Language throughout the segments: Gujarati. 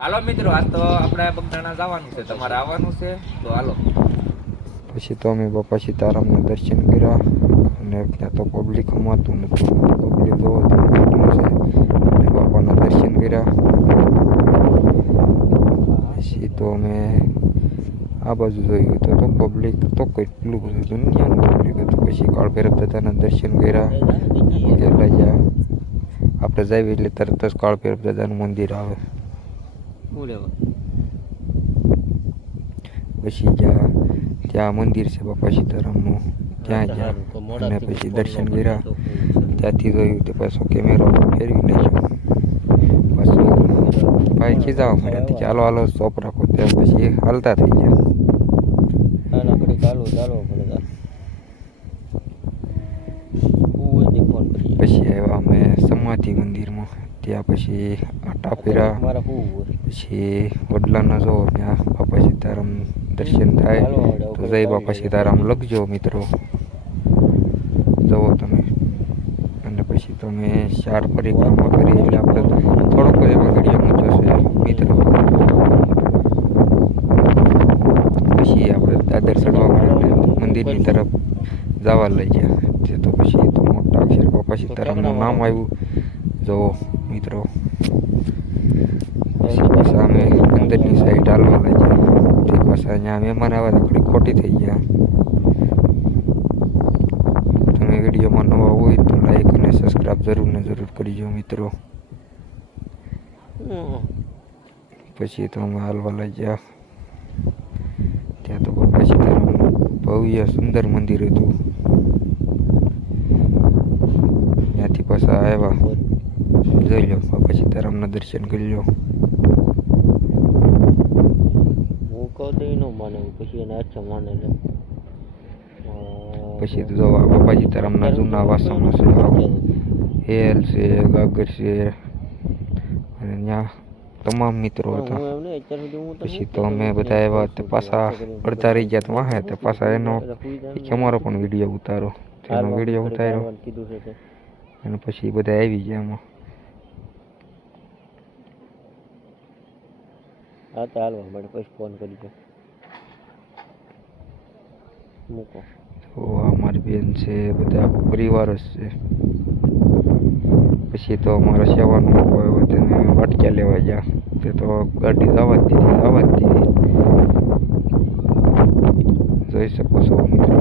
હાલો મિત્રો, આજ તો આપણે બગદાણા જવાનું છે. તમારે આવવાનું છે તો હાલો. પછી તો અમે બાપા સીતારામને દર્શન કર્યા અને ત્યાં તો પબ્લિક હમાતું નથી. પબ્લિક બહુ તો છે. અને બાપાના દર્શન કર્યા. પછી તો અમે આ બાજુ જોયું હતું તો પબ્લિક તો કેટલું બધું દુનિયાનું પબ્લિક હતું. પછી કાળભૈરવ દાદાના દર્શન કર્યા. ગયા આપણે જઈએ એટલે તરત જ કાળભૈરવ દાદાનું મંદિર આવે. પછી જ્યાં ત્યાં મંદિર છે બાપા સીતારામનું ત્યાં ગયા અને પછી દર્શન કર્યા ત્યાંથી જોયું તો પાછો કેમેરો ફેરવી નાખ્યો પાછું ભાઈ ખીજાવા મળ્યા તો કે હાલો હાલો સ્ટોપ રાખો ત્યાં પછી હાલતા થઈ ગયા પછી આવ્યા અમે સમાધિ મંદિરમાં ત્યાં પછી આટા ફેરા પછી વડલાના જો ત્યાં બાપા સીતારામ દર્શન થાય તો જય બાપા સીતારામ લખજો મિત્રો જુઓ તમે અને પછી તમે ચાર પરિક્રમા કરી એટલે આપણે થોડોક એવા ઘડિયામાં જોશે મિત્રો પછી આપણે દાદર ચડવા માટે મંદિરની તરફ જવા લઈ ગયા તે તો પછી તો મોટા અક્ષર બાપા સીતારામનું નામ આવ્યું જુઓ મિત્રો પછી પાછા અમે અંદરની સાઈડ હાલવા લઈ ગયા તે પાછા અહીંયા મહેમાન આવ્યા તો થોડી ખોટી થઈ ગયા તમે વિડીયોમાં નવા હોય તો લાઈક અને સબસ્ક્રાઈબ જરૂર ને જરૂર કરજો મિત્રો પછી તો અમે હાલવા લઈ ગયા ત્યાં તો બાપા સીતારામનું ભવ્ય સુંદર મંદિર હતું ત્યાંથી પાછા આવ્યા જોઈ લો બાપા સીતારામના દર્શન કરી લો પછી તો જો આ બાપા સીતારામના જૂના વાસણો છે હેલ છે ગાગર છે અને ત્યાં તમામ મિત્રો હતા પછી તો અમે બધા એવા પાછા અડધા રહી ગયા વાહે તે પાછા એનો કે અમારો પણ વીડિયો ઉતારો તેનો વીડિયો ઉતાર્યો કીધું અને પછી બધા આવી ગયા એમાં હા, તો હાલવા માટે પછી ફોન કરજો મૂકો. તો અમારી બેન છે, બધા પરિવાર જ છે. પછી તો અમારા સેવાનું આવ્યો તેને વાટક્યા લેવા ગયા તે તો ગાડી જવા જ દીધી, જવા જ દીધી. જોઈ શકો છો મિત્રો.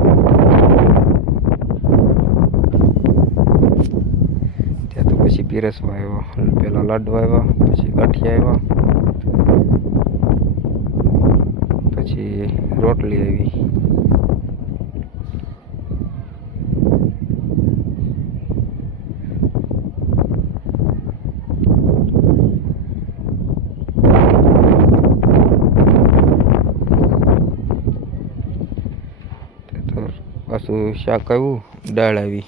ત્યાં તો પછી પીરસવા આવ્યો. પહેલાં લાડુ આવ્યા, પછી ગાંઠિયા આવ્યા. પછી રોટલી આવી. પાછું શાક આવ્યું દાળ આવી.